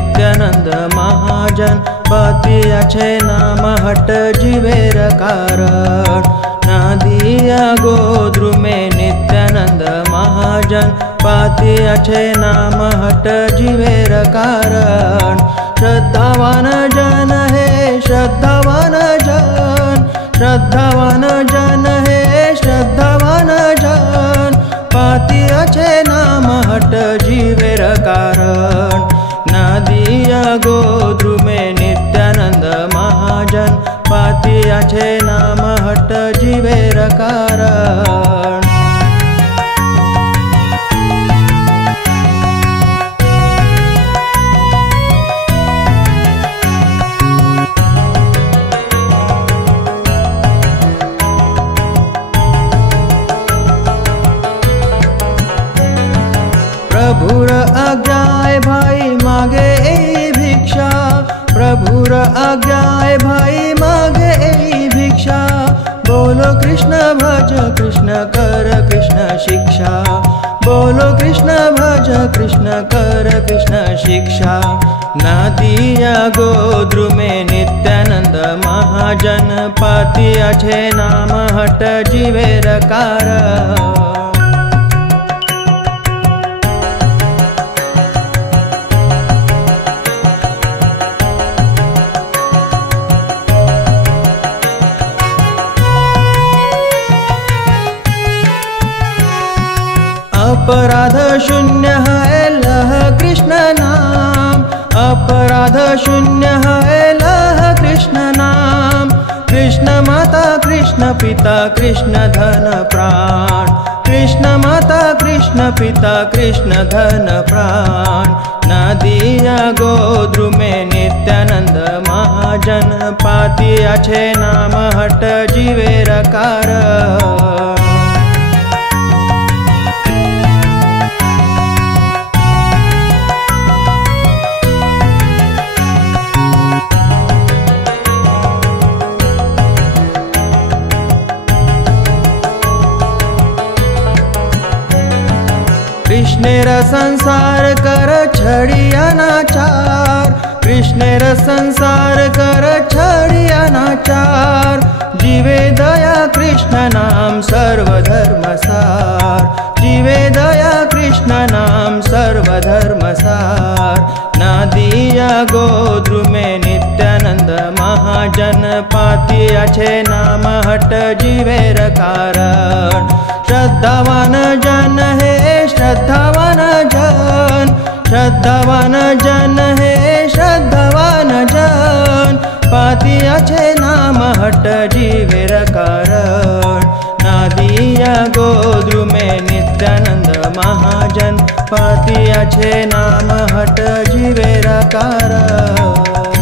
नित्यानंद महाजन पातिया छे नाम हट जीवेर कारण। नादिया गोद्रु में नित्यानंद महाजन पातिया छे नाम हट जीवेर कारण। श्रद्धावान जन है श्रद्धावान जन, श्रद्धावान जन है श्रद्धावान जन पातिया छे नाम हट जीवेर कारण। नादिया गोद्रु में नित्यानंद महाजन पातिया छे नाम हट जीवेर कारण। प्रभुर आज्ञाए भाई मागे ए भिक्षा, प्रभुर आज्ञाए भाई मागे ए भिक्षा। बोलो कृष्ण भज कृष्ण कर कृष्ण शिक्षा, बोलो कृष्ण भज कृष्ण कर कृष्ण शिक्षा। नादिया गोद्रु में नित्यानंद महाजन पातिया छे नाम हट जीवेर कारण। अपराध शून्य है लह कृष्ण नाम, अपराध शून्य है लह कृष्ण नाम। कृष्ण माता कृष्ण पिता कृष्ण धन प्राण, कृष्ण माता कृष्ण पिता कृष्ण धन प्राण। नादिया गोद्रु में नित्यानंद महाजन पातिया छे नाम हट जीवेर कारण। कृष्णेर संसार कर छड़िया नाचार, कृष्णेर संसार कर छड़िया नाचार। जीवे दया कृष्ण नाम सर्वधर्म सार, जीवे दया कृष्ण नाम सर्वधर्म सार। नादिया गोद्रु में नित्यानंद महाजन पातिया छे नाम हट जीवेर कारण। श्रद्धावान जन है श्रद्धावान जन, श्रद्धावान जन है श्रद्धावान जन पातिया छे नाम हट जीवेर कारण। नादिया गोद्रु में नित्यानंद महाजन पातिया छे नाम हट जीवेर कारण।